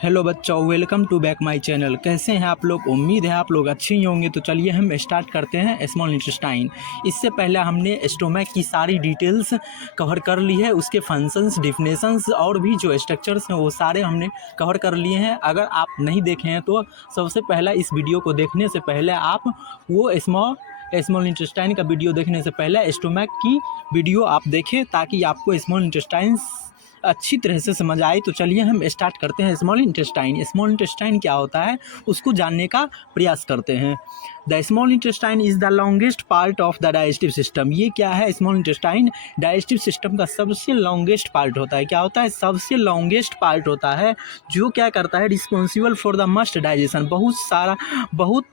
Hello बच्चों, welcome to back my channel. कैसे हैं आप लोग? उम्मीद है आप लोग अच्छे ही होंगे। तो चलिए हम स्टार्ट करते हैं स्मॉल इंटेस्टाइन। इससे पहले हमने स्टोमक की सारी डिटेल्स कवर कर ली है, उसके फंक्शंस, डिफिनेशंस और भी जो स्ट्रक्चर्स हैं वो सारे हमने कवर कर लिए हैं। अगर आप नहीं देखे हैं तो सबसे पहला इस वीडियो को देखने से पहले आप वो स्मॉल इंटेस्टाइन का वीडियो देखने से पहले स्टोमक की वीडियो आप देखें, ताकि आपको स्मॉल इंटेस्टाइन अच्छी तरह से समझ आए। तो चलिए हम स्टार्ट करते हैं स्मॉल इंटेस्टाइन। स्मॉल इंटेस्टाइन क्या होता है उसको जानने का प्रयास करते हैं। The small intestine is the longest part of the digestive system. ये क्या है? स्मॉल इंटेस्टाइन डाइजेस्टिव सिस्टम का सबसे लॉन्गेस्ट पार्ट होता है। क्या होता है? सबसे लॉन्गेस्ट पार्ट होता है, जो क्या करता है, responsible for the must digestion. बहुत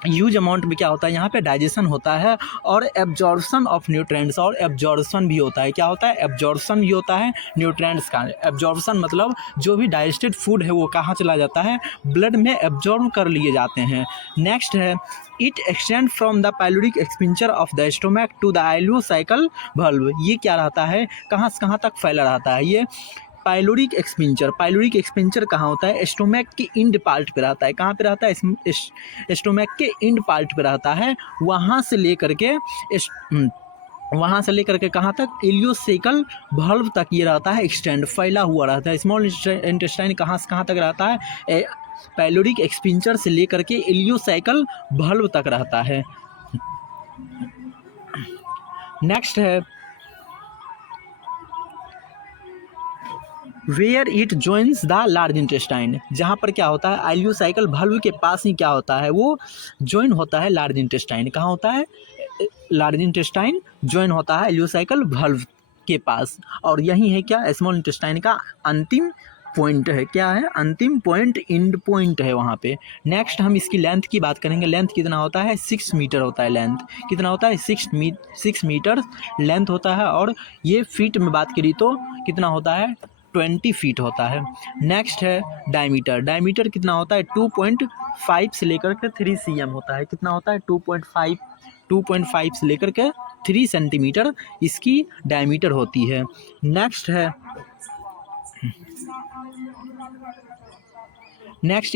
ह्यूज अमाउंट में क्या होता है, यहाँ पे डाइजेशन होता है और एब्जॉर्प्शन ऑफ न्यूट्रिएंट्स, और एब्जॉर्प्शन भी होता है। क्या होता है? एब्जॉर्प्शन भी होता है न्यूट्रिएंट्स का। एब्जॉर्प्शन मतलब जो भी डाइजेस्टेड फूड है वो कहाँ चला जाता है, ब्लड में एब्जॉर्ब कर लिए जाते हैं। नेक्स्ट है, it extend from the pyloric aperture of the stomach to the ileocaecal valve. ये क्या रहता है, कहाँ से कहाँ तक फैला रहता है ये पाइलोरिक एक्सपेंचर कहाँ होता है? स्टोमक के इंड पार्ट पे रहता है। कहाँ पे रहता है? स्टोमक के इंड पार्ट पे रहता है। वहाँ से लेकर के कहाँ तक? इलियोसेकल वाल्व तक ये रहता है, एक्सटेंड, फैला हुआ रहता है। स्मॉल इंटेस्टाइन कहाँ से कहाँ तक रहता है? पाइलोरिक एक्सपेंचर से लेकर के इलियोसाइकल वाल्व तक रहता है। नेक्स्ट है, where it joins the large intestine. जहाँ पर क्या होता है, आइलियोसाइकल वाल्व के पास ही क्या होता है, वो जॉइन होता है लार्ज इंटेस्टाइन। कहाँ होता है? लार्ज इंटेस्टाइन जॉइन होता है इलियोसाइकल वाल्व के पास, और यही है क्या, स्मॉल इंटेस्टाइन का अंतिम पॉइंट है। क्या है? अंतिम पॉइंट, एंड पॉइंट है वहाँ पे। नेक्स्ट हम इसकी लेंथ की बात करेंगे। लेंथ कितना होता है? 6 मीटर होता है। लेंथ कितना होता है? 6 मीटर लेंथ होता है। और ये फीट में बात करी तो कितना होता है? 20 फीट होता है। नेक्स्ट है डायमीटर। डायमीटर कितना होता है? 2.5 से लेकर के 3 cm होता है। कितना होता है? 2.5 से लेकर के 3 सेंटीमीटर इसकी डायमीटर होती है। नेक्स्ट है,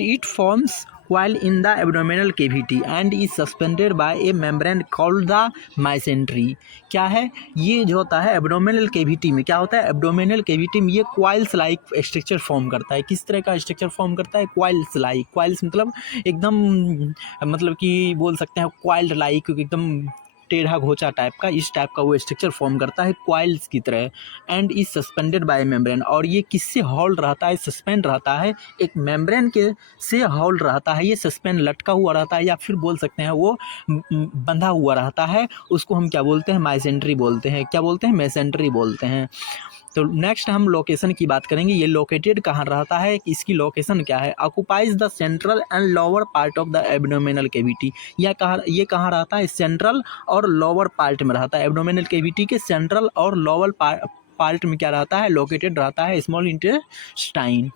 it forms while in the abdominal cavity and is suspended by a membrane called the mesentery। क्या है? ये जो होता है एब्डोमिनल केविटी में, क्या होता है? एब्डोमिनल केविटी में ये क्वाइल्स लाइक स्ट्रक्चर फॉर्म करता है। किस तरह का स्ट्रक्चर फॉर्म करता है? Coils like. क्वाइल्स मतलब एकदम, मतलब कि बोल सकते हैं क्वाइल्ड लाइक, एकदम टेढ़ा घोचा टाइप का, इस टाइप का वो स्ट्रक्चर फॉर्म करता है क्वाइल्स की तरह। And is suspended bye membrane. और ये किससे होल्ड रहता है? सस्पेंड रहता है एक मेम्ब्रेन के से होल्ड रहता है। ये सस्पेंड लटका हुआ रहता है, या फिर बोल सकते हैं वो बंधा हुआ रहता है। उसको हम क्या बोलते हैं? माइसेंट्री बोलते हैं। क्या बोलते हैं? मेसेंट्री बोलते हैं। तो नेक्स्ट हम लोकेशन की बात करेंगे। ये लोकेटेड कहाँ रहता है, इसकी लोकेशन क्या है? Occupies the central and lower part of the abdominal cavity. ये कहाँ रहता है? सेंट्रल और लोअर पार्ट में रहता है। एब्डोमिनल केविटी के सेंट्रल और लोअर पार्ट में क्या रहता है? लोकेटेड रहता है स्मॉल इंटेस्टाइन।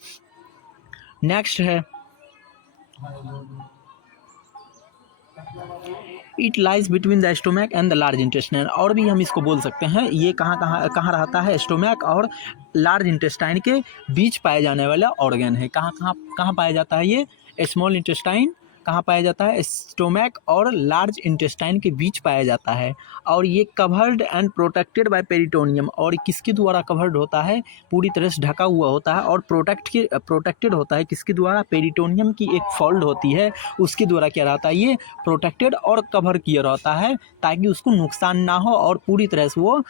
नेक्स्ट है, it lies between the stomach and the large intestine. और भी हम इसको बोल सकते हैं, ये कहाँ रहता है? स्टोमक और लार्ज इंटेस्टाइन के बीच पाए जाने वाला ऑर्गन है। कहाँ पाया जाता है ये? स्मॉल इंटेस्टाइन कहाँ पाया जाता है? स्टोमक और लार्ज इंटेस्टाइन के बीच पाया जाता है। और ये covered and protected by peritoneum. और किसके द्वारा कवर्ड होता है? पूरी तरह से ढका हुआ होता है और प्रोटेक्टेड होता है। किसके द्वारा? पेरिटोनियम की एक फोल्ड होती है, उसके द्वारा क्या रहता है? ये प्रोटेक्टेड और कवर किया रहता है, ताकि उसको नुकसान ना हो और पूरी तरह से वो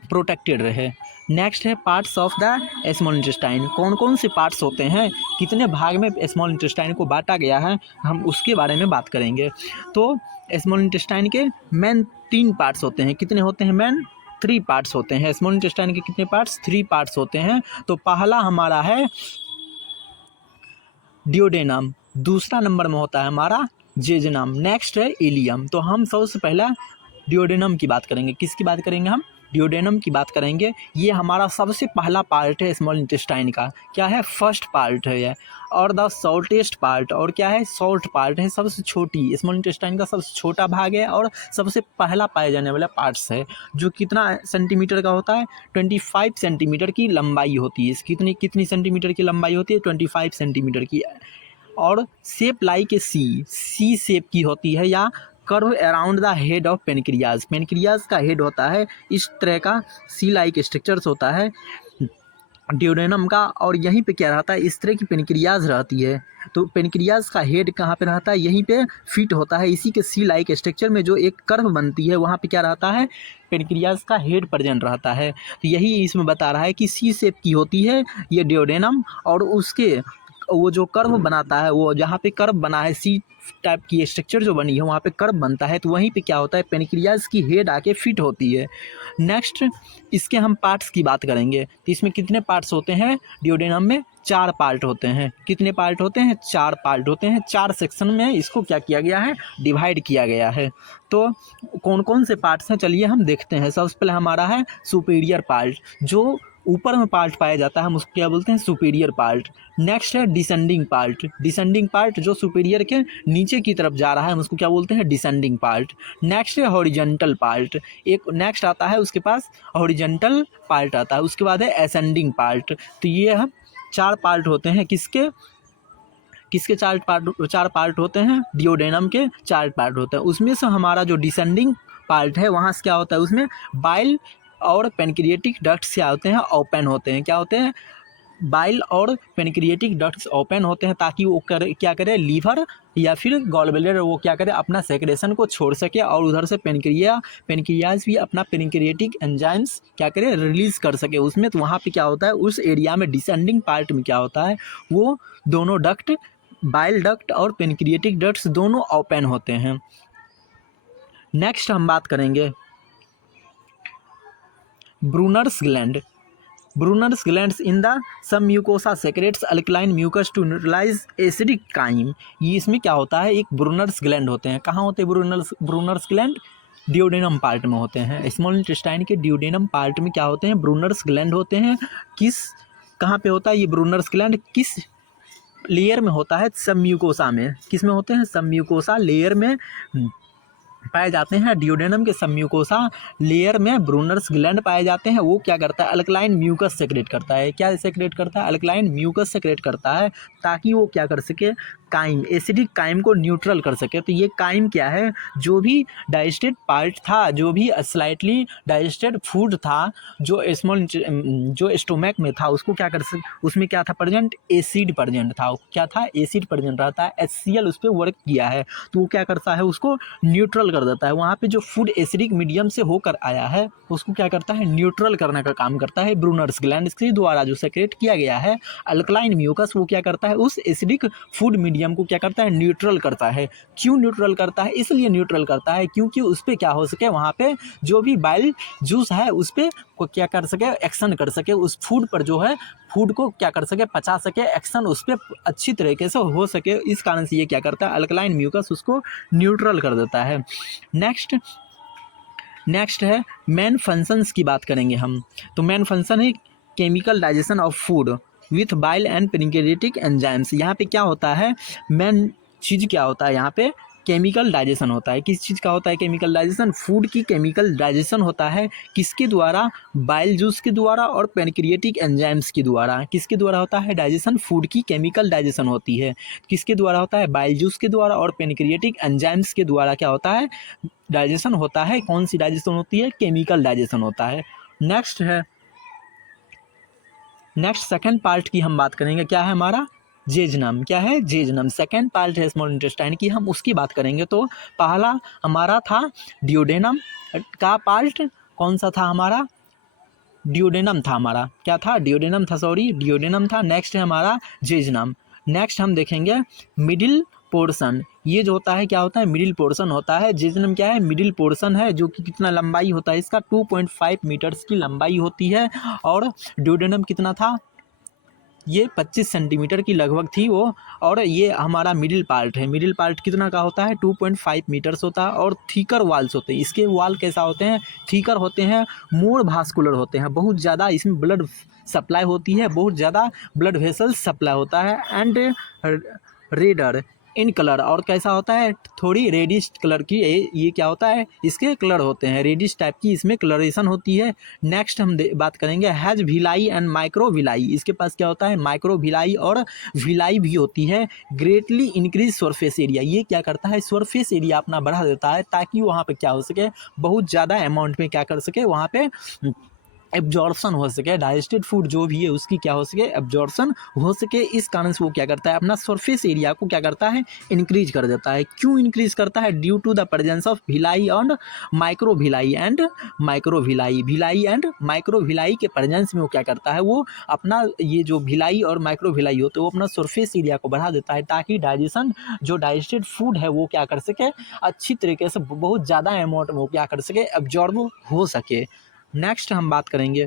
प्रोटेक्टेड रहे। नेक्स्ट है, parts of the small intestine. कौन कौन से पार्ट्स होते हैं, कितने भाग में स्मॉल इंटेस्टाइन को बांटा गया है, हम उसके बारे में बात करेंगे। तो स्मॉल इंटेस्टाइन के मेन 3 पार्ट्स होते हैं। कितने होते हैं? मेन 3 पार्ट्स होते हैं। स्मॉल इंटेस्टाइन के कितने पार्ट्स? 3 पार्ट्स होते हैं। तो पहला हमारा है डियोडेनम, दूसरा नंबर में होता है हमारा जेजुनम, नेक्स्ट है इलियम। तो हम सबसे पहला डियोडेनम की बात करेंगे। किसकी बात करेंगे हम? ड्यूडेनम की बात करेंगे, ये हमारा सबसे पहला पार्ट है स्मॉल इंटेस्टाइन का। क्या है? फर्स्ट पार्ट है ये। और द शॉर्टेस्ट पार्ट, और क्या है? शॉर्ट पार्ट है, सबसे छोटी, स्मॉल इंटेस्टाइन का सबसे छोटा भाग है और सबसे पहला पाए जाने वाला पार्ट्स है, जो कितना सेंटीमीटर का होता है? 25 सेंटीमीटर की लंबाई होती है। कितनी कितनी सेंटीमीटर की लंबाई होती है? 25 सेंटीमीटर की। और shape like a C shape की होती है, या curve around the head of pancreas. Pancreas का हेड होता है इस तरह का, सी लाइक स्ट्रक्चर्स होता है ड्यूडेनम का। और यहीं पे क्या रहता है? इस तरह की पेनक्रियाज रहती है। तो पेनक्रियाज का हेड कहाँ पे रहता है? यहीं पे फिट होता है। इसी के सी लाइक स्ट्रक्चर में जो एक कर्व बनती है, वहाँ पे क्या रहता है? पेनक्रियाज का हेड प्रेजेंट रहता है। तो यही इसमें बता रहा है कि सी शेप की होती है ये ड्यूडेनम, और उसके वो जो कर्व बनाता है, वो जहाँ पे कर्व बना है, सी टाइप की स्ट्रक्चर जो बनी है वहाँ पे कर्व बनता है, तो वहीं पे क्या होता है? पेनक्रियाज की हेड आके फिट होती है। नेक्स्ट इसके हम पार्ट्स की बात करेंगे, तो इसमें कितने पार्ट्स होते हैं? ड्यूडेनम में 4 पार्ट होते हैं। कितने पार्ट होते हैं? 4 पार्ट होते हैं। 4 सेक्शन में इसको क्या किया गया है? डिवाइड किया गया है। तो कौन कौन से पार्ट्स हैं, चलिए हम देखते हैं। सबसे पहले हमारा है सुपीरियर पार्ट, जो ऊपर में पार्ट पाया जाता है, हम उसको क्या बोलते हैं? Superior part. नेक्स्ट है डिसेंडिंग पार्ट। डिसेंडिंग पार्ट जो सुपीरियर के नीचे की तरफ जा रहा है, हम उसको क्या बोलते हैं? Descending part. नेक्स्ट है हॉरिजॉन्टल पार्ट। एक नेक्स्ट आता है उसके पास हॉरिजॉन्टल पार्ट आता है। उसके बाद है असेंडिंग पार्ट। तो ये हम 4 पार्ट होते हैं। किसके किसके 4 पार्ट होते हैं? ड्यूडेनम के 4 पार्ट होते हैं। उसमें से हमारा जो डिसेंडिंग पार्ट है, वहाँ से क्या होता है? उसमें बाइल और पेनक्रिएटिक डक्ट्स क्या होते हैं? ओपन होते हैं। क्या होते हैं? बाइल और पेनक्रिएटिक डक्ट्स ओपन होते हैं, ताकि वो क्या करे? लीवर या फिर गॉल ब्लैडर वो क्या करे? अपना सेक्रेशन को छोड़ सके, और उधर से पेनक्रियाज भी अपना पेनक्रिएटिक एंजाइम्स क्या करे? रिलीज कर सके उसमें। तो वहाँ पे क्या होता है? उस एरिया में डिसेंडिंग पार्ट में क्या होता है? वो दोनों डक्ट, बाइल डक्ट और पेनक्रिएटिक डक्ट्स दोनों ओपन होते हैं। नेक्स्ट हम बात करेंगे Brunner's gland. Brunner's glands in the sub mucosa secretes alkaline mucus to neutralise acidic chyme. ये इसमें क्या होता है? एक ब्रूनर्स ग्लैंड होते हैं। कहाँ होते हैं ब्रूनर्स ग्लैंड? ड्यूडेनम पार्ट में होते हैं। स्मॉल इंटेस्टाइन के ड्यूडेनम पार्ट में क्या होते हैं? ब्रूनर्स ग्लैंड होते हैं। कहाँ पे होता है ये ब्रूनर्स ग्लैंड? किस लेयर में होता है? सब म्यूकोसा में। किस में होते हैं? सब म्यूकोसा लेयर में पाए जाते हैं। ड्यूडेनम के सब म्यूकोसा लेयर में ब्रूनर्स ग्लैंड पाए जाते हैं। वो क्या करता है? अल्कलाइन म्यूकस सेक्रेट करता है। क्या सेक्रेट करता है? अल्कलाइन म्यूकस सेक्रेट करता है, ताकि वो क्या कर सके? काइम, एसिडिक काइम को न्यूट्रल कर सके। तो ये काइम क्या है? जो भी डाइजेस्टेड पार्ट था, जो भी स्लाइटली डाइजेस्टेड फूड था, जो स्टोमक में था, उसको क्या कर सके? उसमें क्या था प्रेजेंट? एसिड प्रेजेंट था। क्या था? एसिड प्रेजेंट रहता है। HCl उस पर वर्क किया है, तो वो क्या करता है? उसको न्यूट्रल कर देता है। वहाँ पे जो फूड एसिडिक मीडियम से होकर आया है, उसको क्या करता है? न्यूट्रल करने का काम करता है ब्रूनर्स ग्लैंड के द्वारा जो सेक्रेट किया गया है अल्कलाइन म्यूकस। वो क्या करता है? उस एसिडिक फूड मीडियम को क्या करता है? न्यूट्रल करता है। क्यों न्यूट्रल करता है? इसलिए न्यूट्रल करता है क्योंकि उस पर क्या हो सके? वहाँ पे जो भी बाइल जूस है उस पर को क्या कर सके? एक्शन कर सके। उस फूड पर जो है, फूड को क्या कर सके? पचा सके। एक्शन उस पर अच्छी तरीके से हो सके। इस कारण से ये क्या करता है? अल्कलाइन म्यूकस उसको न्यूट्रल कर देता है। नेक्स्ट है मेन फंक्शंस की बात करेंगे हम। तो मेन फंक्शन है chemical digestion of food with bile and pancreatic enzymes. यहाँ पे क्या होता है? मेन चीज़ क्या होता है? यहाँ पे केमिकल डाइजेशन होता है। किस चीज़ का होता है केमिकल डाइजेशन? फूड की केमिकल डाइजेशन होता है। किसके द्वारा? बाइल जूस के द्वारा और पेनक्रिएटिक एंजाइम्स के द्वारा। किसके द्वारा होता है डाइजेशन? फूड की केमिकल डाइजेशन होती है। किसके द्वारा होता है? बाइल जूस के द्वारा और पेनक्रिएटिक एंजाइम्स के द्वारा क्या होता है? डाइजेशन होता है। कौन सी डाइजेशन होती है? केमिकल डाइजेशन होता है। नेक्स्ट सेकंड पार्ट की हम बात करेंगे। क्या है हमारा? जेजनम। क्या है? जेजनम। सेकंड पार्ट है स्मॉल इंटेस्टाइन की, हम उसकी बात करेंगे। तो पहला हमारा था ड्यूडेनम का पार्ट। कौन सा था हमारा? ड्यूडेनम था हमारा। क्या था? ड्यूडेनम था, सॉरी ड्यूडेनम था। नेक्स्ट है हमारा जेजनम। नेक्स्ट हम देखेंगे मिडिल पोर्शन। ये जो होता है क्या होता है? मिडिल पोर्शन होता है। जेजनम क्या है? मिडिल पोर्शन है, जो कि कितना लंबाई होता है इसका? 2.5 मीटर्स की लंबाई होती है। और ड्यूडेनम कितना था? ये 25 सेंटीमीटर की लगभग थी वो। और ये हमारा मिडिल पार्ट है, मिडिल पार्ट कितना का होता है 2.5 मीटर्स होता है। और थीकर वाल्स होते हैं, इसके वाल कैसा होते हैं, थीकर होते हैं, मोर भास्कुलर होते हैं, बहुत ज़्यादा इसमें ब्लड सप्लाई होती है, बहुत ज़्यादा ब्लड वेसल्स सप्लाई होता है। एंड रेडर इन कलर, और कैसा होता है थोड़ी रेडिश कलर की, ये क्या होता है इसके कलर होते हैं, रेडिश टाइप की इसमें कलरेशन होती है। नेक्स्ट हम बात करेंगे has Bhilai and micro Bhilai, इसके पास क्या होता है माइक्रो भिलाई और भिलाई भी होती है। ग्रेटली इंक्रीज सरफेस एरिया, ये क्या करता है सरफेस एरिया अपना बढ़ा देता है ताकि वहाँ पे क्या हो सके, बहुत ज़्यादा अमाउंट में क्या कर सके वहाँ पे एब्जॉर्प्शन हो सके, डाइजेस्टेड फूड जो भी है उसकी क्या हो सके एब्जॉर्प्शन हो सके। इस कारण से वो क्या करता है अपना सरफेस एरिया को क्या करता है इंक्रीज कर देता है। क्यों इंक्रीज करता है, due to the presence of villi and micro villi and micro villi, villi and micro villi के प्रेजेंस में वो क्या करता है, वो अपना ये जो भिलाई और माइक्रो भिलाई होते हैं वो अपना सरफेस एरिया को बढ़ा देता है ताकि डाइजेशन जो डाइजेस्टेड फूड है वो क्या कर सके अच्छी तरीके से बहुत ज़्यादा अमाउंट में वो क्या कर सके एब्जॉर्ब हो सके। नेक्स्ट हम बात करेंगे,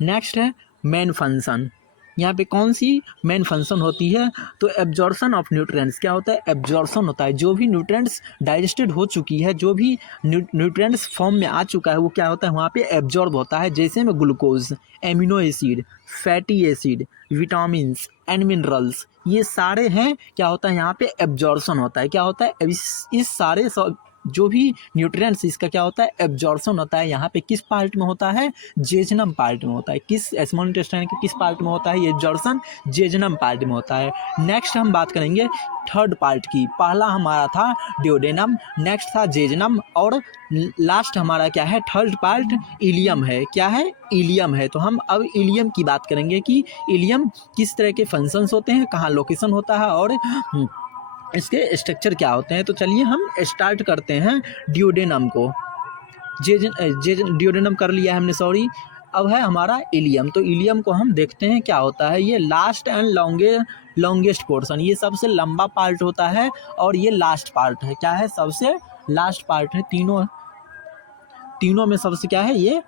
नेक्स्ट है मेन फंक्शन। यहाँ पे कौन सी मेन फंक्शन होती है, तो एब्जॉर्प्शन ऑफ न्यूट्रिएंट्स, क्या होता है एब्जॉर्प्शन होता है, जो भी न्यूट्रिएंट्स डाइजेस्टेड हो चुकी है, जो भी न्यूट्रिएंट्स फॉर्म में आ चुका है वो क्या होता है वहाँ पे एब्जॉर्ब होता है। जैसे में glucose, amino acid, fatty acid, vitamins and minerals, ये सारे हैं क्या होता है यहाँ पे एब्जॉर्प्शन होता है। क्या होता है इस सारे जो भी न्यूट्रिएंट्स इसका क्या होता है एब्जॉर्प्शन होता है। यहाँ पे किस पार्ट में होता है, जेजनम पार्ट में होता है। किस स्मॉल इंटेस्टाइन के किस पार्ट में होता है ये एब्जॉर्प्शन, जेजनम पार्ट में होता है। नेक्स्ट हम बात करेंगे थर्ड पार्ट की, पहला हमारा था ड्यूडेनम, नेक्स्ट था जेजनम, और लास्ट हमारा क्या है थर्ड पार्ट इलियम है। क्या है इलियम है। तो हम अब इलियम की बात करेंगे कि इलियम किस तरह के फंक्शंस होते हैं, कहाँ लोकेशन होता है और इसके स्ट्रक्चर क्या होते हैं। तो चलिए हम स्टार्ट करते हैं ड्यूडेनम को। ड्यूडेनम कर लिया है हमने, सॉरी। अब है हमारा इलियम। तो इलियम को हम देखते हैं क्या होता है। ये लास्ट एंड लॉन्गेस्ट पोर्शन, ये सबसे लंबा पार्ट होता है और ये लास्ट पार्ट है। क्या है सबसे लास्ट पार्ट है, तीनों में सबसे क्या है ये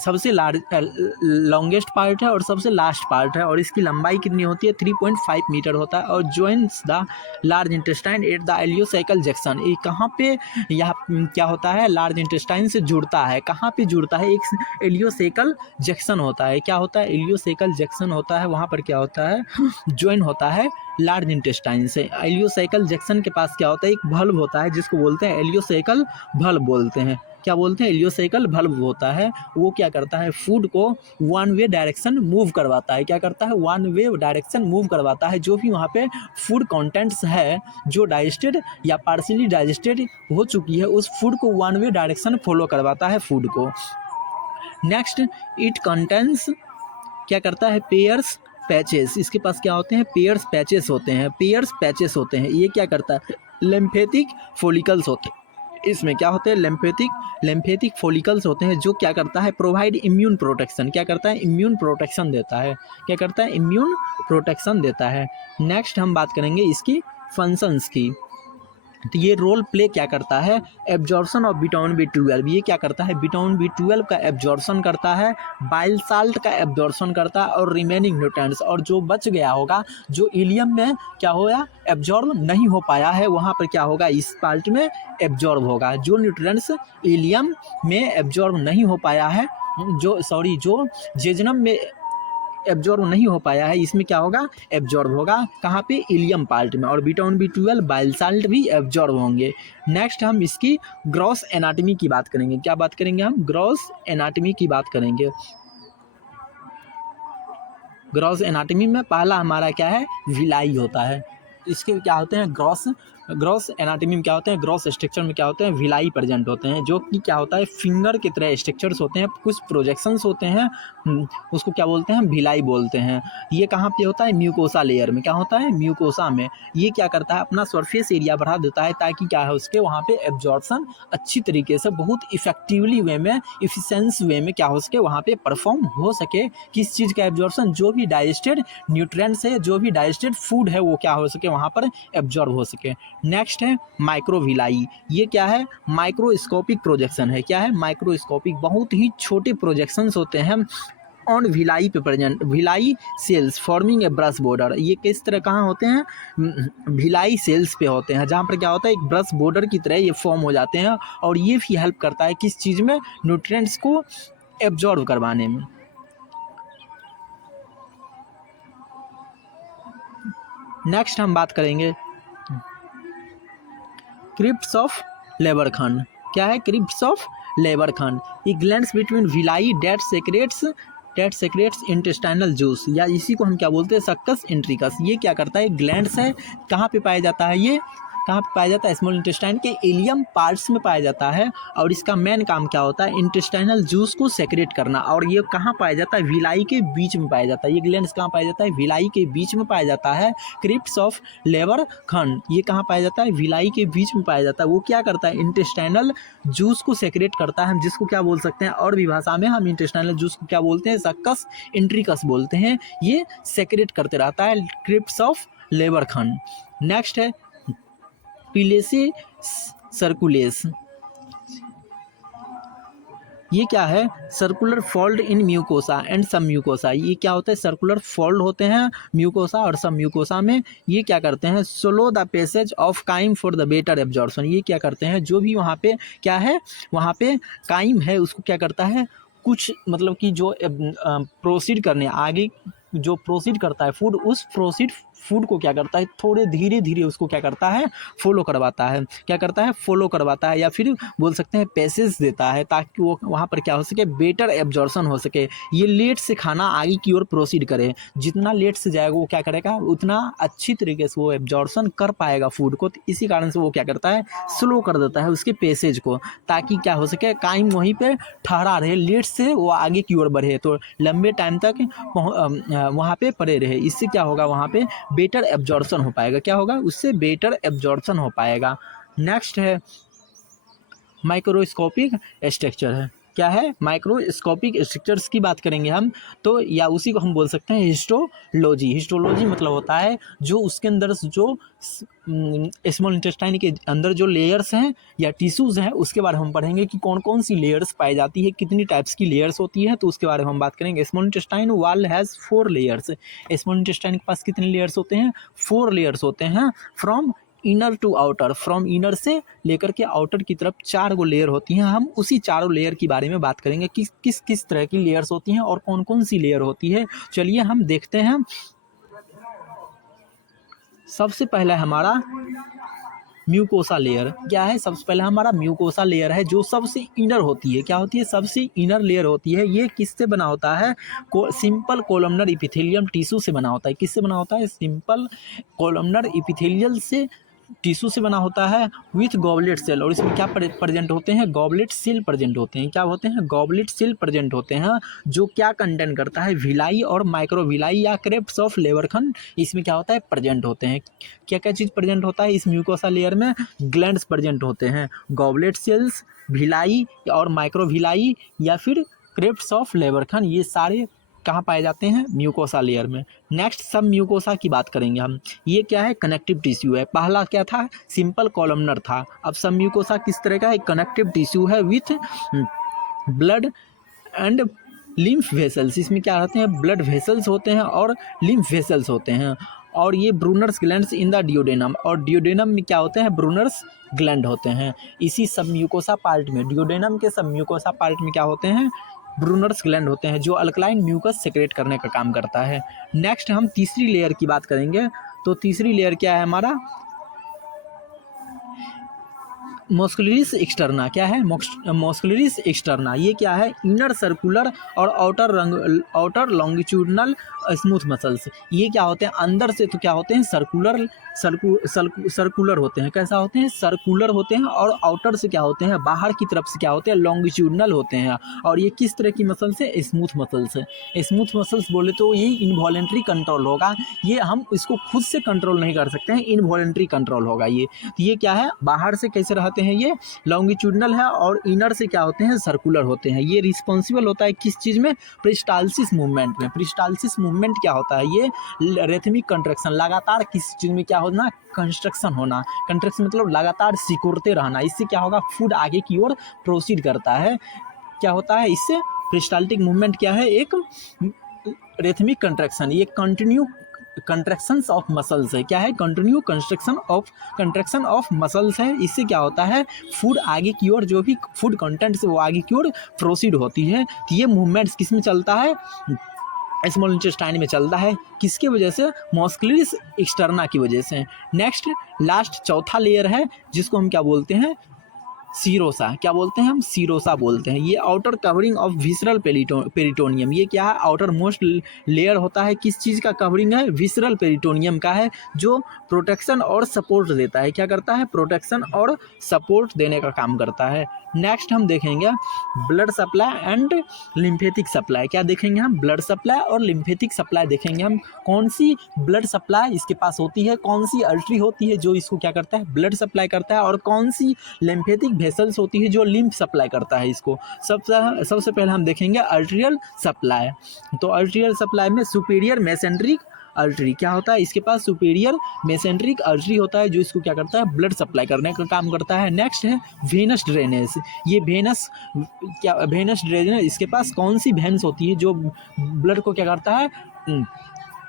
सबसे लॉन्गेस्ट पार्ट है और सबसे लास्ट पार्ट है। और इसकी लंबाई कितनी होती है 3.5 मीटर होता है। और joins the large intestine at the ileocaecal junction, ये कहाँ पे यहाँ क्या होता है लार्ज इंटेस्टाइन से जुड़ता है। कहाँ पे जुड़ता है, एक इलियोसेकल जंक्शन होता है। क्या होता है इलियोसेकल जंक्शन होता है, वहाँ पर क्या होता है ज्वाइन होता है लार्ज इंटेस्टाइन से। इलियोसेकल जंक्शन के पास क्या होता है एक वल्व होता है जिसको बोलते हैं इलियोसेकल वल्व बोलते हैं। क्या बोलते हैं इलियोसेकल वल्व होता है, वो क्या करता है फूड को वन वे डायरेक्शन मूव करवाता है। क्या करता है वन वे डायरेक्शन मूव करवाता है। जो भी वहाँ पे फूड कंटेंट्स है जो डाइजेस्टेड या पार्शियली डाइजेस्टेड हो चुकी है उस फूड को वन वे डायरेक्शन फॉलो करवाता है फूड को। नेक्स्ट इट कंटेंट्स क्या करता है पेयर्स पैचेस, इसके पास क्या होते हैं पेयर्स पैचेस होते हैं। पेयर्स पैचेस होते हैं, ये क्या करता है लिम्फेटिक फॉलिकल्स होते हैं। इसमें क्या होते हैं लिम्फेटिक फॉलिकल्स होते हैं जो क्या करता है प्रोवाइड इम्यून प्रोटेक्शन। क्या करता है इम्यून प्रोटेक्शन देता है। क्या करता है इम्यून प्रोटेक्शन देता है। नेक्स्ट हम बात करेंगे इसकी फंक्शंस की। तो ये रोल प्ले क्या करता है एब्जॉर्प्शन ऑफ विटामिन B12, ये क्या करता है विटामिन B12 का एब्जॉर्प्शन करता है, बाइल साल्ट का एब्जॉर्प्शन करता है और रिमेनिंग न्यूट्रिएंट्स, और जो बच गया होगा जो इलियम में क्या होगा एब्जॉर्ब नहीं हो पाया है वहाँ पर क्या होगा इस पार्ट में एब्जॉर्ब होगा। जो न्यूट्रिएंट्स इलियम में एब्जॉर्ब नहीं हो पाया है जो जेजनम में एब्जॉर्ब नहीं हो पाया है इसमें क्या होगा एब्जॉर्ब होगा कहाँ पे इलियम पार्ट में। और विटामिन B12 बाइल साल्ट भी एब्जॉर्ब होंगे। नेक्स्ट हम इसकी ग्रॉस एनाटॉमी की बात करेंगे। क्या बात करेंगे हम ग्रॉस एनाटॉमी की बात करेंगे। ग्रॉस एनाटॉमी में पहला हमारा क्या है विलाई होता है। इसके क्या होते हैं ग्रॉस एनाटॉमी में क्या होते हैं ग्रॉस स्ट्रक्चर में क्या होते हैं विलाई प्रेजेंट होते हैं जो कि क्या होता है फिंगर की तरह स्ट्रक्चर्स होते हैं, कुछ प्रोजेक्शंस होते हैं, उसको क्या बोलते हैं भिलाई बोलते हैं। ये कहाँ पे होता है म्यूकोसा लेयर में। क्या होता है म्यूकोसा में। ये क्या करता है अपना सरफेस एरिया बढ़ा देता है ताकि क्या है उसके वहाँ पे एब्जॉर्प्शन अच्छी तरीके से बहुत इफेक्टिवली वे में इफिशेंस वे में क्या हो सके वहाँ पे परफॉर्म हो सके। किस चीज़ का एब्जॉर्प्शन, जो भी डाइजेस्टेड न्यूट्रिएंट्स है जो भी डाइजेस्टेड फूड है वो क्या हो सके वहाँ पर एब्जॉर्ब हो सके। नेक्स्ट है माइक्रोविलाई। ये क्या है माइक्रोस्कोपिक प्रोजेक्शन है। क्या है माइक्रोस्कोपिक, बहुत ही छोटे प्रोजेक्शंस होते हैं ऑन विलाई पे present, villi cells forming a brush border. ये किस तरह कहाँ होते हैं, विलाई सेल्स पे होते हैं, जहाँ पर क्या होता है एक ब्रश बॉर्डर की तरह ये फॉर्म हो जाते हैं, और ये भी हेल्प करता है किस चीज़ में, न्यूट्रिएंट्स को एब्जॉर्ब करवाने में। नेक्स्ट हम बात करेंगे क्रिप्स ऑफ लेबरखंड। क्या है क्रिप्स ऑफ लेबरखंड? ये glands between villi that secretes intestinal juice, या इसी को हम क्या बोलते हैं, सक्कस इंट्रिकस। ये क्या करता है, ग्लैंड्स है, कहाँ पे पाया जाता है, ये कहाँ पे पाया जाता है, स्मॉल इंटेस्टाइन के इलियम पार्ट्स में पाया जाता है, और इसका मेन काम क्या होता है, इंटेस्टाइनल जूस को सेक्रेट करना। और ये कहाँ पाया जाता है, विलाई के बीच में पाया जाता है। ये ग्लैंड्स कहाँ पाया जाता है, विलाई के बीच में पाया जाता है। क्रिप्स ऑफ लेबरखंड ये कहाँ पाया जाता है, विलाई के बीच में पाया जाता है। वो क्या करता है, इंटेस्टाइनल जूस को सेक्रेट करता है, हम जिसको क्या बोल सकते हैं, और भी भाषा में हम इंटेस्टाइनल जूस को क्या बोलते हैं, सक्कस इंट्रिकस बोलते हैं। ये सेक्रेट करते रहता है, क्रिप्स ऑफ लेबरखंड। नेक्स्ट है पिलेसी सर्कुलेस। ये क्या है, circular fold in mucosa and सब म्यूकोसा। ये क्या होता है, सर्कुलर फोल्ड होते हैं म्यूकोसा और सब म्यूकोसा में। ये क्या करते हैं, slow the passage of chyme for the better absorption. ये क्या करते हैं, जो भी वहाँ पे क्या है, वहाँ पे काइम है, उसको क्या करता है, कुछ मतलब कि जो प्रोसीड करने आगे जो प्रोसीड करता है फूड, उस प्रोसीड फूड को क्या करता है, थोड़े धीरे धीरे उसको क्या करता है, फॉलो करवाता है। क्या करता है, फॉलो करवाता है, या फिर बोल सकते हैं पैसेज देता है, ताकि वो वहाँ पर क्या हो सके, बेटर एब्जॉर्प्शन हो सके। ये लेट से खाना आगे की ओर प्रोसीड करे, जितना लेट से जाएगा वो क्या करेगा, उतना अच्छी तरीके से वो एब्जॉर्प्शन कर पाएगा फूड को। तो इसी कारण से वो क्या करता है, स्लो कर देता है उसके पैसेज को, ताकि क्या हो सके, काइम वहीं पर ठहरा रहे, लेट से वो आगे की ओर बढ़े, तो लंबे टाइम तक वहाँ पे पड़े रहे। इससे क्या होगा, वहाँ पे बेटर एब्जॉर्प्शन हो पाएगा। क्या होगा, उससे बेटर एब्जॉर्प्शन हो पाएगा। नेक्स्ट है माइक्रोस्कोपिक स्ट्रक्चर है। क्या है, माइक्रोस्कोपिक स्ट्रक्चर्स की बात करेंगे हम तो, या उसी को हम बोल सकते हैं हिस्टोलॉजी। हिस्टोलॉजी मतलब होता है जो उसके अंदर जो स्मॉल इंटेस्टाइन के अंदर जो लेयर्स हैं या टिश्यूज़ हैं, उसके बारे में हम पढ़ेंगे कि कौन कौन सी लेयर्स पाई जाती है, कितनी टाइप्स की लेयर्स होती है, तो उसके बारे में हम बात करेंगे। Small intestine wall has 4 layers. Small intestine के पास कितने लेयर्स होते हैं, 4 लेयर्स होते हैं। From inner to outer, from inner से लेकर के आउटर की तरफ 4 गो लेयर होती हैं। हम उसी चारों लेयर के बारे में बात करेंगे कि किस तरह की लेयर्स होती हैं और कौन कौन सी लेयर होती है। चलिए हम देखते हैं। सबसे पहला हमारा म्यूकोसा लेयर। क्या है, सबसे पहले हमारा म्यूकोसा लेयर है, जो सबसे इनर होती है। क्या होती है, सबसे इनर लेयर होती है। ये किससे बना होता है, सिंपल कोलमनर इपिथेलियम टिश्यू से बना होता है। किससे बना होता है, सिंपल कोलमनर इपिथेलियल से टिश्यू से बना होता है, विथ गॉबलेट सेल। और इसमें क्या प्रेजेंट होते हैं, गॉबलेट सेल प्रेजेंट होते हैं। क्या होते हैं, गॉबलेट सेल प्रेजेंट होते हैं, जो क्या कंटेंट करता है, विलाई और माइक्रोविलाई या क्रेप्स ऑफ लेबरखंड इसमें क्या होता है, प्रेजेंट होते हैं। क्या क्या चीज़ प्रेजेंट होता है इस म्यूकोसा लेयर में, ग्लैंड्स प्रेजेंट होते हैं, गॉबलेट सेल्स, विलाई और माइक्रोविलाई या फिर क्रेप्स ऑफ लेबरखंड, ये सारे कहाँ पाए जाते हैं, म्यूकोसा लेयर में। नेक्स्ट सब म्यूकोसा की बात करेंगे हम। ये क्या है, कनेक्टिव टिश्यू है। पहला क्या था, सिंपल कॉलमनर था। अब सब म्यूकोसा किस तरह का है, कनेक्टिव टिश्यू है with blood and lymph vessels. इसमें क्या रहते हैं, ब्लड वेसल्स होते हैं और लिम्फ वेसल्स होते हैं। और ये ब्रूनर्स ग्लैंड्स इन द डियोडेनम, और डियोडेनम में क्या होते हैं, ब्रूनर्स ग्लैंड होते हैं। इसी सब म्यूकोसा पार्ट में, डियोडेनम के सब म्यूकोसा पार्ट में क्या होते हैं, ब्रूनर्स ग्लैंड होते हैं, जो अल्कलाइन म्यूकस सेक्रेट करने का काम करता है। नेक्स्ट हम तीसरी लेयर की बात करेंगे। तो तीसरी लेयर क्या है हमारा, मस्कुलरिस एक्सटर्ना। क्या है, मस्कुलरिस एक्सटर्ना। ये क्या है, इनर सर्कुलर और आउटर लॉन्गिट्यूडनल स्मूथ मसल्स। ये क्या होते हैं, अंदर से तो क्या होते हैं, सर्कुलर होते हैं। कैसा होते हैं, सर्कुलर होते हैं, और आउटर से क्या होते हैं, बाहर की तरफ से क्या होते हैं, लॉन्गिट्यूडनल होते हैं। और ये किस तरह की मसल्स है, स्मूथ मसल्स है। स्मूथ मसल्स बोले तो ये इनवॉलेंट्री कंट्रोल होगा, ये हम इसको खुद से कंट्रोल नहीं कर सकते हैं, इनवॉलेंट्री कंट्रोल होगा ये। तो ये क्या है, बाहर से कैसे रहते हैं, ये लॉन्गिट्यूडनल है, और इनर से क्या होते हैं, सर्कुलर होते हैं। ये रिस्पॉन्सिबल होता है किस चीज़ में, पेरिस्टाल्सिस मूवमेंट में। पेरिस्टाल्सिस मूवमेंट क्या होता है, ये रिथमिक कंट्रैक्शन, लगातार किसी चीज़ में क्या होना, कंस्ट्रक्शन होना। कंट्रैक्शन मतलब लगातार सिकुड़ते रहना। इससे क्या होगा, फूड आगे की ओर प्रोसीड करता है। क्या होता है, इससे पेरिस्टाल्टिक मूवमेंट क्या है, एक रिथमिक कंट्रैक्शन, ये कंटिन्यू कंट्रैक्शंस ऑफ मसल्स है। क्या है, कंटिन्यू कंट्रैक्शन ऑफ मसल्स है। इससे क्या होता है, फूड आगे की ओर, जो भी फूड कंटेंट्स वो आगे की ओर प्रोसीड होती है। तो ये मूवमेंट्स किस में चलता है, स्मॉल इंटेस्टाइन में चलता है। किसकी वजह से, मस्कुलस एक्सटर्ना की वजह से। नेक्स्ट लास्ट चौथा लेयर है जिसको हम क्या बोलते हैं, सीरोसा। क्या बोलते हैं हम, सीरोसा बोलते हैं। ये outer covering of visceral peritoneum, ये क्या है, आउटर मोस्ट लेयर होता है। किस चीज़ का कवरिंग है, विसरल पेरिटोनियम का है, जो प्रोटेक्शन और सपोर्ट देता है। क्या करता है, प्रोटेक्शन और सपोर्ट देने का काम करता है। नेक्स्ट हम देखेंगे blood supply and lymphatic supply. क्या देखेंगे हम, ब्लड सप्लाई और लिम्फेटिक सप्लाई देखेंगे हम। कौन सी ब्लड सप्लाई इसके पास होती है, कौन सी आर्टरी होती है जो इसको क्या करता है, ब्लड सप्लाई करता है, और कौन सी लिम्फेटिक वेसल्स होती है जो लिम्फ सप्लाई करता है इसको। सबसे पहले हम देखेंगे आर्टेरियल सप्लाई। तो आर्टेरियल सप्लाई में सुपीरियर मेसेंट्रिक आर्टरी क्या होता है, इसके पास सुपीरियर मेसेंट्रिक आर्टरी होता है जो इसको क्या करता है, ब्लड सप्लाई करने का काम करता है। नेक्स्ट है वेनस ड्रेनेज। ये वेनस ड्रेनेज, इसके पास कौन सी वेन्स होती है जो ब्लड को क्या करता है,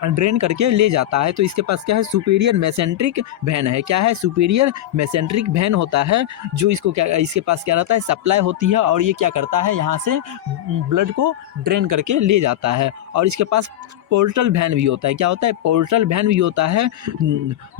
ड्रेन करके ले जाता है। तो इसके पास क्या है, सुपीरियर मेसेंट्रिक वैन है। क्या है, सुपीरियर मेसेंट्रिक वैन होता है जो इसको क्या, इसके पास क्या रहता है, सप्लाई होती है, और ये क्या करता है, यहाँ से ब्लड को ड्रेन करके ले जाता है। और इसके पास पोर्टल वैन भी होता है। क्या होता है, पोर्टल वैन भी होता है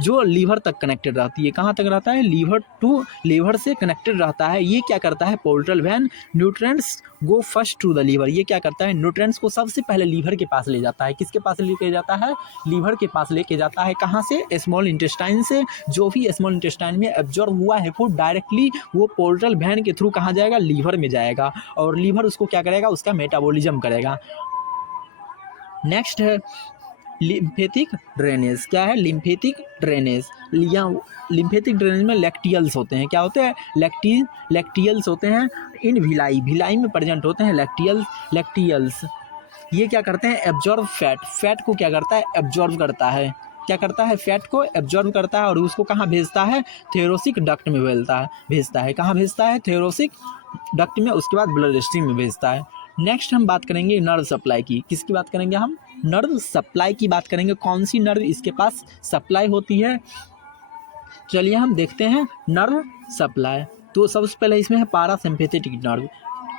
जो लीवर तक कनेक्टेड रहती है। कहाँ तक रहता है, लीवर से कनेक्टेड रहता है। ये क्या करता है, portal vein, nutrients go first to the liver. ये क्या करता है, न्यूट्रिएंट्स को सबसे पहले लीवर के पास ले जाता है। किसके पास लेके जाता है, लीवर के पास लेके जाता है। कहाँ से, स्मॉल इंटेस्टाइन से। जो भी स्मॉल इंटेस्टाइन में एब्जॉर्ब हुआ है फूड, डायरेक्टली वो पोर्टल वैन के थ्रू कहाँ जाएगा, लीवर में जाएगा, और लीवर उसको क्या करेगा, उसका मेटाबॉलिज्म करेगा। नेक्स्ट है लिम्फेटिक ड्रेनेज। क्या है, लिम्फेटिक ड्रेनेज। लिम्फेटिक ड्रेनेज में लैक्टियल्स होते हैं। क्या होते हैं, लैक्टियल्स होते हैं इन भिलाई में प्रेजेंट होते हैं लैक्टियल्स। ये क्या करते हैं, एब्जॉर्ब फैट को क्या करता है, एब्जॉर्ब करता है। क्या करता है, फैट को एब्जॉर्ब करता है, और उसको कहाँ भेजता है, थेरोसिक डक्ट में भेजता है। कहाँ भेजता है, थेरोसिक डक्ट में, उसके बाद ब्लड स्ट्रीम में भेजता है। नेक्स्ट हम बात करेंगे नर्व सप्लाई की। किसकी बात करेंगे हम, नर्व सप्लाई की बात करेंगे। कौन सी नर्व इसके पास सप्लाई होती है, चलिए हम देखते हैं नर्व सप्लाई। तो सबसे पहले इसमें है पारासिम्पैथेटिक नर्व।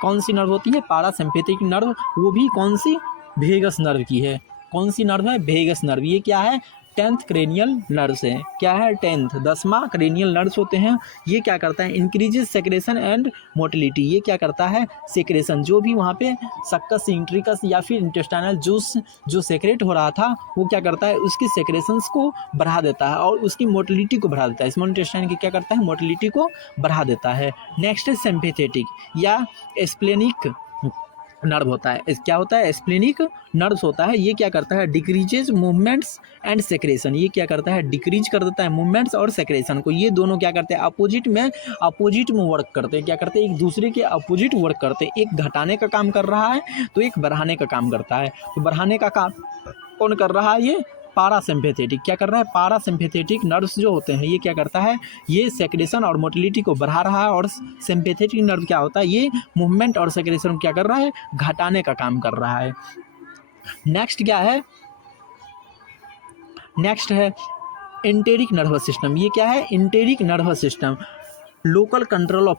कौन सी नर्व होती है, पारासिम्पैथेटिक नर्व, वो भी कौन सी, वेगस नर्व की है। कौन सी नर्व है, वेगस नर्व। ये क्या है, 10th क्रेनियल नर्व्स है। क्या है, 10वां क्रेनियल नर्व्स होते हैं। ये क्या करता है, इंक्रीजेस सेक्रेशन एंड मोटिलिटी। ये क्या करता है, सेक्रेशन, जो भी वहाँ पे सक्कस, इंट्रिकस या फिर इंटेस्टाइनल जूस जो सेक्रेट हो रहा था, वो क्या करता है, उसकी सेक्रेशंस को बढ़ा देता है और उसकी मोटिलिटी को बढ़ा देता है। स्मॉल इंटेस्टाइन की क्या करता है, मोटिलिटी को बढ़ा देता है। नेक्स्ट है सिम्पैथेटिक या स्प्लेनिक नर्व होता है। क्या होता है, स्प्लेनिक नर्व्स होता है। ये क्या करता है, डिक्रीजेज मूवमेंट्स एंड सेक्रेशन। ये क्या करता है, डिक्रीज कर देता है मूवमेंट्स और सेक्रेशन को। ये दोनों क्या करते हैं, अपोजिट में वर्क करते हैं। क्या करते हैं, एक दूसरे के अपोजिट वर्क करते हैं। एक घटाने का काम कर रहा है तो एक बढ़ाने का काम करता है। तो बढ़ाने का काम कौन कर रहा है, ये पारासिम्पैथेटिक। क्या कर रहा है, पारासिम्पैथेटिक नर्व्स जो होते हैं, ये क्या करता है, ये सेक्रेशन और मोटिलिटी को बढ़ा रहा है। और सिम्पैथेटिक नर्व क्या होता है, ये मूवमेंट और सेक्रेशन क्या कर रहा है, घटाने का काम कर रहा है। नेक्स्ट क्या है, नेक्स्ट है एंटेरिक नर्वस सिस्टम। ये क्या है, enteric nervous system, local control of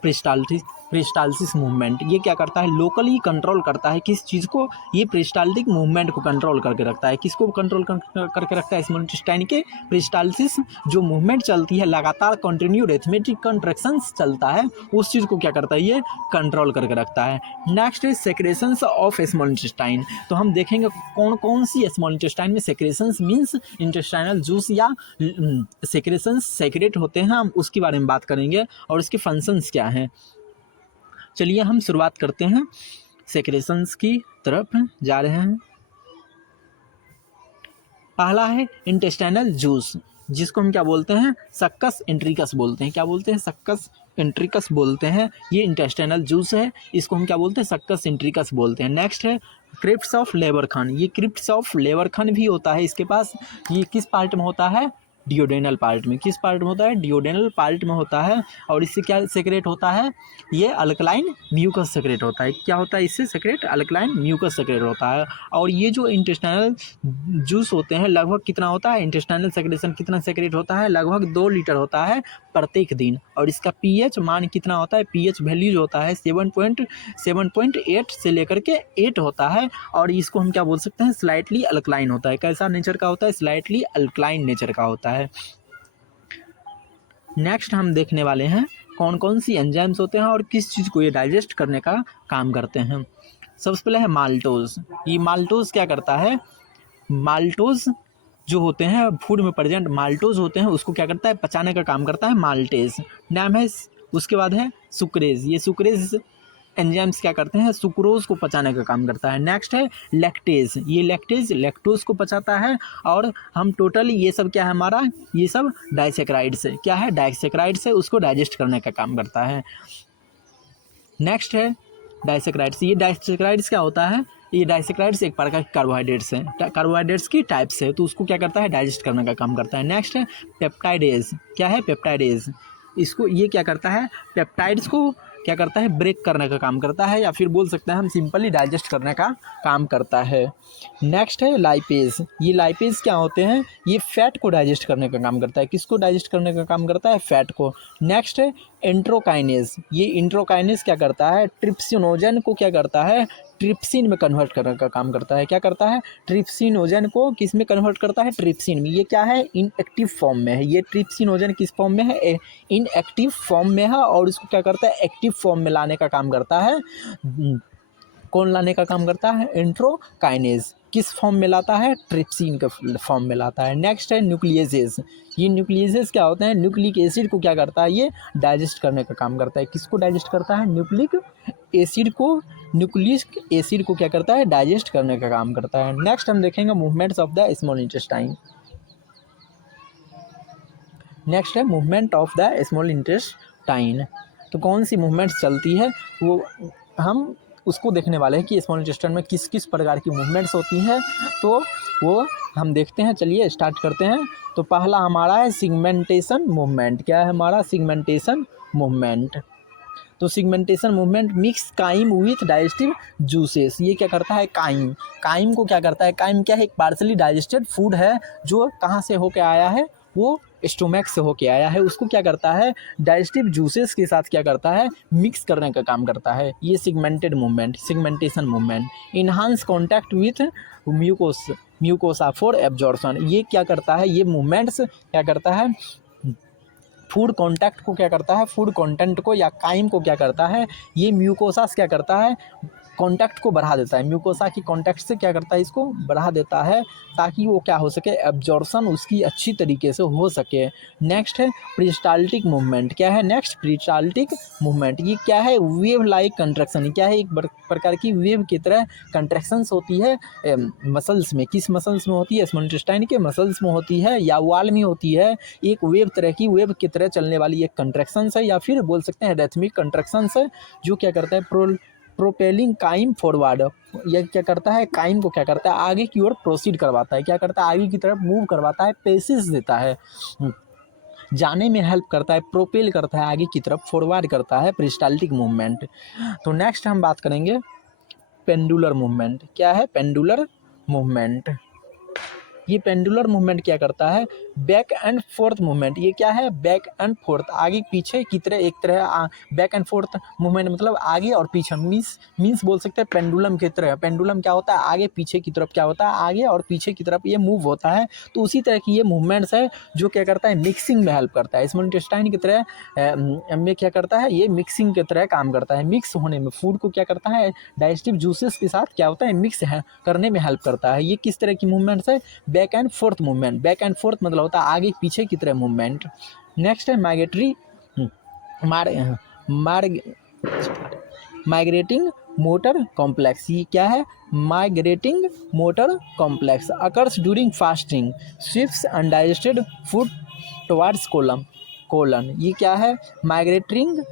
peristalsis movement. ये क्या करता है, लोकली कंट्रोल करता है किस चीज़ को, ये पेरिस्टाल्टिक मूवमेंट को कंट्रोल करके रखता है। किसको कंट्रोल करके रखता है, स्मॉल इंटेस्टाइन के पेरिस्टाल्सिस जो मूवमेंट चलती है, लगातार कंटिन्यू रिथमेटिक कंट्रैक्शंस चलता है, उस चीज़ को क्या करता है, ये कंट्रोल करके रखता है। नेक्स्ट है सेक्रेशंस ऑफ स्मॉल इंटेस्टाइन। तो हम देखेंगे कौन कौन सी स्मॉल इंटेस्टाइन में सेक्रेशंस मीन्स इंटेस्टाइनल जूस या सेक्रेशंस सेक्रेट होते हैं, हम उसके बारे में बात करेंगे और उसके फंक्शंस क्या हैं। चलिए हम शुरुआत करते हैं, सेक्रेशंस की तरफ जा रहे हैं। पहला है इंटेस्टाइनल जूस, जिसको हम क्या बोलते हैं, सक्कस इंट्रिकस बोलते हैं। क्या बोलते हैं, सक्कस इंट्रिकस बोलते हैं। ये इंटेस्टाइनल जूस है, इसको हम क्या बोलते हैं, सक्कस इंट्रिकस बोलते हैं। नेक्स्ट है क्रिप्ट्स ऑफ लेबरखन। ये क्रिप्ट्स ऑफ लेबरखन भी होता है इसके पास। ये किस पार्ट में होता है, डिओडेनल पार्ट में। किस पार्ट में होता है? डिओडेनल पार्ट में होता है। और इससे क्या सेक्रेट होता है? ये अल्कलाइन म्यूकस सेक्रेट होता है। क्या होता है इससे सेक्रेट? अल्कलाइन म्यूकस सेक्रेट होता है। और ये जो इंटेस्टाइनल जूस होते हैं लगभग कितना होता है? इंटेस्टाइनल सेक्रेशन कितना सेक्रेट होता है? लगभग 2 लीटर होता है प्रत्येक दिन। और इसका पीएच मान कितना होता है? पीएच वैल्यू जो होता है 7.8 से लेकर के 8 होता है। और इसको हम क्या बोल सकते हैं? स्लाइटली अल्कलाइन होता है। कैसा नेचर का होता है? स्लाइटली अल्कलाइन नेचर का होता है। नेक्स्ट हम देखने वाले हैं कौन कौन सी एंजाइम्स होते हैं और किस चीज़ को ये डाइजेस्ट करने का काम करते हैं। सबसे पहले है माल्टोज। ये माल्टोज क्या करता है? माल्टोज जो होते हैं फूड में प्रेजेंट माल्टोज होते हैं उसको क्या करता है? पचाने का काम करता है माल्टेज नाम है। उसके बाद है सुक्रेज। ये सुक्रेज एंजाइम्स क्या करते हैं? सुक्रोज को पचाने का काम करता है। नेक्स्ट है लैक्टेज। ये लैक्टेज लैक्टोज को पचाता है। और हम टोटली ये सब क्या है हमारा? ये सब डाइसेक्राइड्स है। क्या है? डाइसेक्राइड्स है, उसको डाइजेस्ट करने का काम करता है। नेक्स्ट है डाइसेक्राइड्स। ये डाइसेक्राइड्स क्या होता है? ये डाइसेक्राइड्स एक प्रकार के कार्बोहाइड्रेट्स हैं, कार्बोहाइड्रेट्स की टाइप्स है, तो उसको क्या करता है? डाइजेस्ट करने का काम करता है। नेक्स्ट है पेप्टाइडेज। क्या है? पेप्टाइडेज। इसको ये क्या करता है? पेप्टाइड्स को क्या करता है? ब्रेक करने का काम करता है, या फिर बोल सकते हैं हम सिंपली डाइजेस्ट करने का काम करता है। नेक्स्ट है लाइपेज। ये लाइपेज क्या होते हैं? ये फैट को डाइजेस्ट करने का काम करता है। किसको डाइजेस्ट करने का काम करता है? फैट को। नेक्स्ट है एंट्रोकाइनेज। ये एंट्रोकाइनेज क्या करता है? ट्रिप्सिनोजन को क्या करता है? ट्रिप्सिन में कन्वर्ट करने का काम करता है। क्या करता है? ट्रिप्सिनोजन को किस में कन्वर्ट करता है? ट्रिप्सिन में। ये क्या है? इनएक्टिव फॉर्म में है। ये ट्रिप्सिनोजन किस फॉर्म में है? इनएक्टिव फॉर्म में है। और इसको क्या करता है? एक्टिव फॉर्म में लाने का काम करता है। कौन लाने का काम करता है? एंट्रोकाइनेज। किस फॉर्म में लाता है? ट्रिप्सिन के फॉर्म में लाता है। नेक्स्ट है न्यूक्लियसेस। ये न्यूक्लियसेस क्या होते हैं? न्यूक्लिक एसिड को क्या करता है? ये डाइजेस्ट करने का काम करता है। किसको डाइजेस्ट करता है? न्यूक्लिक एसिड को। न्यूक्लिक एसिड को क्या करता है? डाइजेस्ट करने का काम करता है। नेक्स्ट हम देखेंगे movements of the small intestine. Next है movement of the small intestine. तो कौन सी मूवमेंट्स चलती है वो हम उसको देखने वाले हैं कि स्मॉल इंटेस्टाइन में किस किस प्रकार की मूवमेंट्स होती हैं, तो वो हम देखते हैं। चलिए स्टार्ट करते हैं। तो पहला हमारा है सिगमेंटेशन मूवमेंट। क्या है हमारा? Segmentation movement. तो segmentation movement mix chyme with digestive juices. ये क्या करता है? काइम। काइम को क्या करता है? काइम क्या है? एक पार्सली डाइजेस्टेड फूड है जो कहाँ से होके आया है? वो स्टोमैक से होके आया है। उसको क्या करता है? डाइजेस्टिव जूसेस के साथ क्या करता है? मिक्स करने का काम करता है। ये segmented movement, segmentation movement. Enhance contact with mucosa for absorption. ये क्या करता है? ये मूवमेंट्स क्या करता है? फूड कॉन्टैक्ट को क्या करता है? फूड कंटेंट को या काइम को क्या करता है? ये म्यूकोसा क्या करता है? कॉन्टैक्ट को बढ़ा देता है। म्यूकोसा की कॉन्टैक्ट से क्या करता है? इसको बढ़ा देता है ताकि वो क्या हो सके? एब्जॉर्प्शन उसकी अच्छी तरीके से हो सके। नेक्स्ट है पेरिस्टाल्टिक मूवमेंट। क्या है नेक्स्ट? Peristaltic movement. ये क्या है? Wave like contraction. क्या है? एक प्रकार की वेव की तरह कंट्रैक्शंस होती है मसल्स में। किस मसल्स में होती है? स्मॉल इंटेस्टाइन के मसल्स में होती है या वॉल में होती है। एक वेव तरह की, वेव की तरह चलने वाली एक कंट्रैक्शंस है, या फिर बोल सकते हैं रिथमिक कंट्रैक्शंस है, जो क्या करता है? Propelling chyme forward. यह क्या करता है? काइम को क्या करता है? आगे की ओर प्रोसीड करवाता है। क्या करता है? आगे की तरफ मूव करवाता है, पेसिस देता है, जाने में हेल्प करता है, प्रोपेल करता है आगे की तरफ, फॉरवर्ड करता है पेरिस्टाल्टिक मूवमेंट। तो नेक्स्ट हम बात करेंगे पेंडुलर मूवमेंट। क्या है? Pendular movement. ये पेंडुलर मूवमेंट क्या करता है? Back and forth movement. ये क्या है? बैक एंड फोर्थ, आगे पीछे की तरह एक तरह बैक एंड फोर्थ मूवमेंट मतलब आगे और पीछे। मीन्स बोल सकते हैं पेंडुलम की तरह। पेंडुलम क्या होता है? आगे पीछे की तरफ क्या होता है? आगे और पीछे की तरफ ये मूव होता है। तो उसी तरह की ये मूवमेंट्स है जो क्या करता है? मिक्सिंग में हेल्प करता है। स्मॉल इंटेस्टाइन की तरह में क्या करता है? ये मिक्सिंग की तरह काम करता है। मिक्स होने में फूड को क्या करता है? डाइजेस्टिव जूसेस के साथ क्या होता है? मिक्स है करने में हेल्प करता है। ये किस तरह की मूवमेंट्स है? Back and forth movement. Back and forth मतलब होता है आगे पीछे की तरह मूवमेंट। नेक्स्ट है माइग्रेटिंग मोटर कॉम्प्लेक्स। ये क्या है? Migrating motor complex occurs during fasting, swifts undigested food towards colon. Colon, ये क्या है, माइग्रेटिंग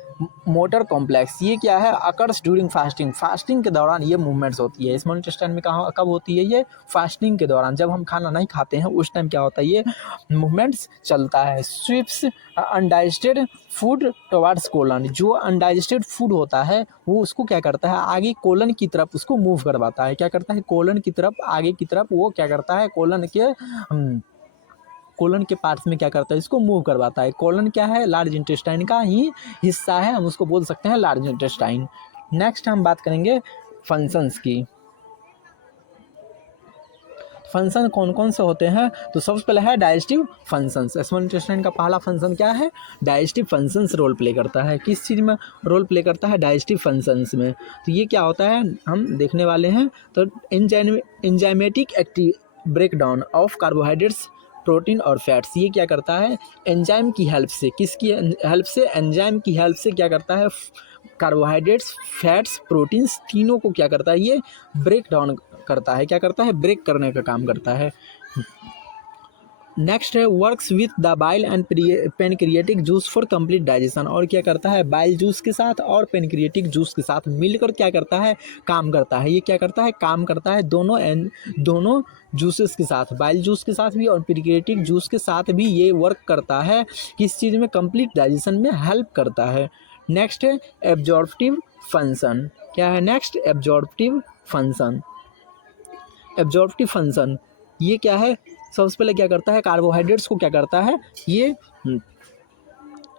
मोटर कॉम्प्लेक्स, ये क्या है, अकर्स ड्यूरिंग फास्टिंग, फास्टिंग के दौरान ये मूवमेंट्स होती है। स्मॉल इंटेस्टाइन में कहाँ कब होती है, ये फास्टिंग के दौरान, जब हम खाना नहीं खाते हैं उस टाइम क्या होता है, ये मूवमेंट्स चलता है। स्विप्स अनडाइजेस्टेड फूड टुवर्ड्स कोलन, जो अनडाइजेस्टेड फूड होता है वो उसको क्या करता है, आगे कोलन की तरफ उसको मूव करवाता है, क्या करता है, कोलन की तरफ, आगे की तरफ वो क्या करता है, कोलन के पार्ट्स में क्या करता है, इसको मूव करवाता है। कोलन क्या है, लार्ज इंटेस्टाइन का ही हिस्सा है, हम उसको बोल सकते हैं लार्ज इंटेस्टाइन। नेक्स्ट हम बात करेंगे फंक्शंस की। फंक्शन कौन कौन से होते हैं, तो सबसे पहले है डाइजेस्टिव फंक्शंस। स्मॉल इंटेस्टाइन का पहला फंक्शन क्या है, डाइजेस्टिव फंक्शंस रोल प्ले करता है। किस चीज़ में रोल प्ले करता है, डाइजेस्टिव फंक्शंस में। तो ये क्या होता है हम देखने वाले हैं। तो enzymatic active breakdown of carbohydrates, protein और फैट्स, ये क्या करता है, एंजाइम की हेल्प से, किसकी हेल्प से, एंजाइम की हेल्प से क्या करता है, कार्बोहाइड्रेट्स, फैट्स, प्रोटीन्स तीनों को क्या करता है, ये ब्रेक डाउन करता है, क्या करता है, ब्रेक करने का काम करता है। नेक्स्ट है works with the bile and pancreatic juice for complete digestion, और क्या करता है, बाइल जूस के साथ और पेनक्रिएटिक जूस के साथ मिलकर क्या करता है, काम करता है। ये क्या करता है, काम करता है दोनों जूसेस के साथ, बाइल जूस के साथ भी और पेनक्रिएटिक जूस के साथ भी ये वर्क करता है। किस चीज़ में, कंप्लीट डाइजेशन में हेल्प करता है। नेक्स्ट है एब्जॉर्प्टिव फंक्शन, क्या है next, absorptive function. Absorptive function ये क्या है, सबसे पहले क्या करता है, कार्बोहाइड्रेट्स को क्या करता है, ये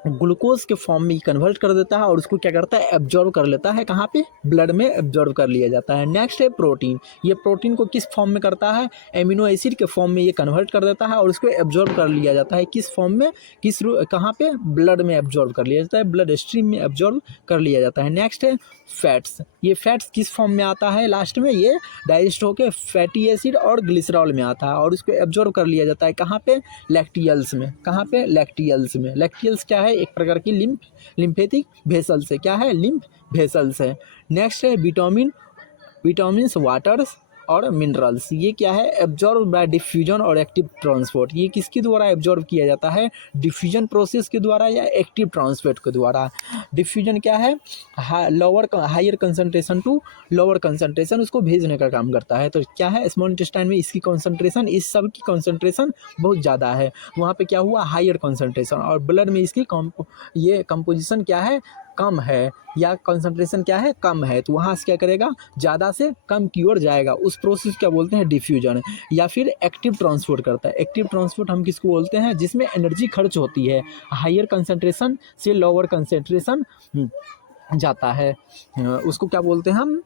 ग्लूकोज के फॉर्म में कन्वर्ट कर देता है और उसको क्या करता है, एब्जॉर्ब कर लेता है, कहाँ पे, ब्लड में एब्जॉर्ब कर लिया जाता है। नेक्स्ट है प्रोटीन, ये प्रोटीन को किस फॉर्म में करता है, एमिनो एसिड के फॉर्म में ये कन्वर्ट कर देता है और उसको एब्जॉर्ब कर लिया जाता है, किस फॉर्म में, कहाँ पे, ब्लड में एब्जॉर्ब कर लिया जाता है, ब्लड स्ट्रीम में एब्जॉर्ब कर लिया जाता है। नेक्स्ट है फैट्स, ये फैट्स किस फॉर्म में आता है, लास्ट में ये डाइजेस्ट होकर फैटी एसिड और ग्लिसरॉल में आता है और उसको एब्जॉर्ब कर लिया जाता है, कहाँ पे, लैक्टियल्स में, कहाँ पे, लैक्टियल्स में। लैक्टियल्स क्या है, एक प्रकार की लिम्फेटिक वेसल्स है, क्या है, लिम्फ वेसल्स है। नेक्स्ट है विटामिन्स, वाटर्स और मिनरल्स, ये क्या है, एब्जॉर्ब बाय डिफ्यूजन और एक्टिव ट्रांसपोर्ट, ये किसके द्वारा एब्जॉर्ब किया जाता है, डिफ्यूजन प्रोसेस के द्वारा या एक्टिव ट्रांसपोर्ट के द्वारा। डिफ्यूजन क्या है, higher concentration to lower concentration, उसको भेजने का काम करता है। तो क्या है, स्मॉल इंटेस्टाइन में इसकी कंसंट्रेशन, इस सब की कंसंट्रेशन बहुत ज़्यादा है, वहाँ पे क्या हुआ, हायर कंसंट्रेशन, और ब्लड में इसकी ये कंपोजिशन क्या है, कम है, या कंसंट्रेशन क्या है, कम है, तो वहाँ से क्या करेगा, ज़्यादा से कम की ओर जाएगा, उस प्रोसेस क्या बोलते हैं, डिफ्यूजन। या फिर एक्टिव ट्रांसपोर्ट करता है। एक्टिव ट्रांसपोर्ट हम किसको बोलते हैं, जिसमें एनर्जी खर्च होती है, हायर कंसंट्रेशन से लोअर कंसंट्रेशन जाता है, उसको क्या बोलते हैं हम,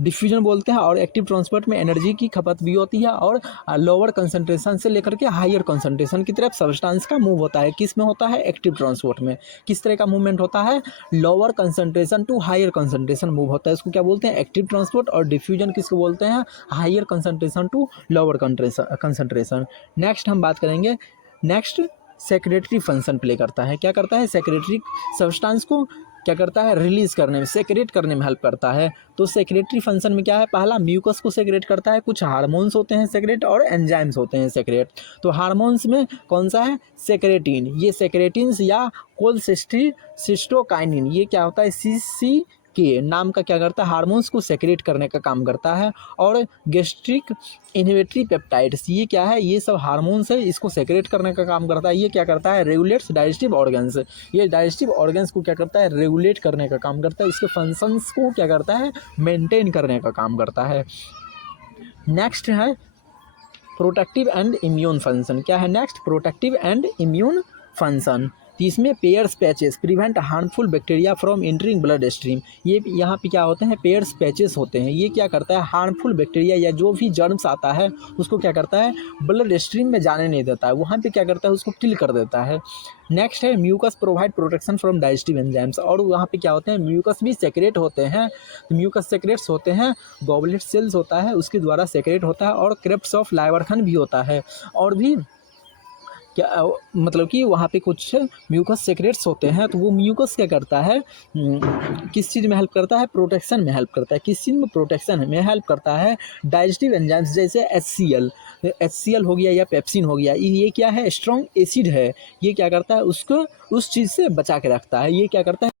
डिफ्यूजन बोलते हैं। और एक्टिव ट्रांसपोर्ट में एनर्जी की खपत भी होती है और लोअर कंसंट्रेशन से लेकर के हायर कंसंट्रेशन की तरफ सब्सटेंस का मूव होता है। किस में होता है, एक्टिव ट्रांसपोर्ट में। किस तरह का मूवमेंट होता है, lower concentration to higher concentration move होता है, इसको क्या बोलते हैं, एक्टिव ट्रांसपोर्ट। और डिफ्यूजन किसको बोलते हैं, higher concentration to lower concentration. Next हम बात करेंगे, नेक्स्ट सेक्रेटरी फंक्शन प्ले करता है, क्या करता है, सेक्रेटरी सब्सटेंस को क्या करता है, रिलीज करने में, सेक्रेट करने में हेल्प करता है। तो सेक्रेटरी फंक्शन में क्या है, पहला म्यूकस को सेक्रेट करता है, कुछ हार्मोन्स होते हैं सेक्रेट और एंजाइम्स होते हैं सेक्रेट। तो हार्मोन्स में कौन सा है, सेक्रेटिन, ये सेक्रेटिन्स या कोलसिस्टोकाइनिन, ये क्या होता है, CC के नाम का क्या करता है, हार्मोन्स को सेक्रेट करने का काम करता है। और गैस्ट्रिक इनहिबिटरी पेप्टाइड्स, ये क्या है, ये सब हार्मोन्स है, इसको सेक्रेट करने का काम करता है। ये क्या करता है, रेगुलेट्स डाइजेस्टिव ऑर्गन्स, ये डाइजेस्टिव ऑर्गन्स को क्या करता है, रेगुलेट करने का काम करता है, इसके फंक्शंस को क्या करता है, मेंटेन करने का काम करता है। नेक्स्ट है प्रोटेक्टिव एंड इम्यून फंक्शन, क्या है next, protective and immune function. तो इसमें pairs patches prevent harmful bacteria from entering blood stream, ये यहाँ पे क्या होते हैं, पेयर्स पैचेस होते हैं। ये क्या करता है, हार्मफुल बैक्टीरिया या जो भी जर्म्स आता है उसको क्या करता है, ब्लड स्ट्रीम में जाने नहीं देता है, वहाँ पे क्या करता है, उसको किल कर देता है। नेक्स्ट है mucus provide protection from digestive enzymes, और वहाँ पे क्या होते हैं, म्यूकस भी सेक्रेट होते हैं। तो म्यूकस सेक्रेट्स होते हैं, गॉबलेट सेल्स होता है उसके द्वारा सेक्रेट होता है, और क्रेप्स ऑफ लाइवर्खन भी होता है, और भी मतलब कि वहाँ पे कुछ म्यूकस सेक्रेट्स होते हैं, तो वो म्यूकस क्या करता है, किस चीज़ में हेल्प करता है, प्रोटेक्शन में हेल्प करता है। किस चीज़ में, प्रोटेक्शन में हेल्प करता है। डाइजेस्टिव एंजाइम्स जैसे HCl हो गया या पेप्सिन हो गया, ये क्या है, स्ट्रॉन्ग एसिड है, ये क्या करता है, उसको उस चीज़ से बचा के रखता है। ये क्या करता है,